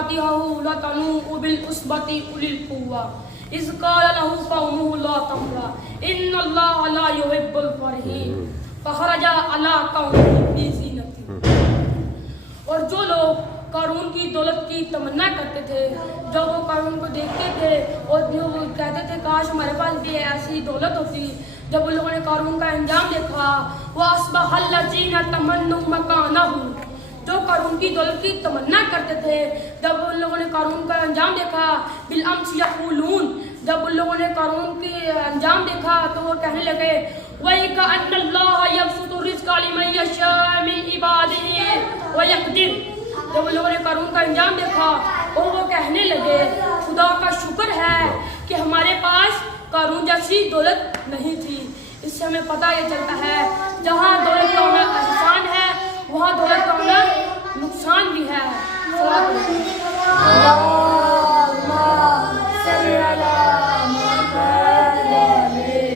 मफातिहहु लतनूउ बिल-उस्बति उलिल कुव्वा is क़ाल लहू क़ौमुहु ला तफ़रह इन्नल्लाहा ला युहिब्बुल फ़रिहीन फ़ख़रजा अला क़ौमिही फ़ी ज़ीनतिही। और जो लोग कारून की दौलत की तमन्ना करते थे, जब वो कारून को देखते थे और जो वो कहते थे काश हमारे पास भी ऐसी दौलत होती, जब उन लोगों ने कारून का अंजाम देखा, वअस्बहल्लज़ीना तमन्नू मकानहू, जो कारून की दौलत की तमन्ना करते थे, जब उन लोगों ने कारून का अंजाम देखा, बिल अम्स यक़ूलून, जब उन लोगों ने कारून की अंजाम देखा तो वो कहने लगे वैका अन्नल्लाह यबसुतु रिज़्क़ लिमन यशाअ मिन इबादिही व यक़दिर। जब उन लोगों ने कारून का अंजाम देखा और वो कहने लगे खुदा का शुक्र है कि हमारे पास कारून जैसी दौलत नहीं थी। इससे हमें पता ये चलता है जहाँ दौलत का होना आसान है वहाँ दौलत का होना नुकसान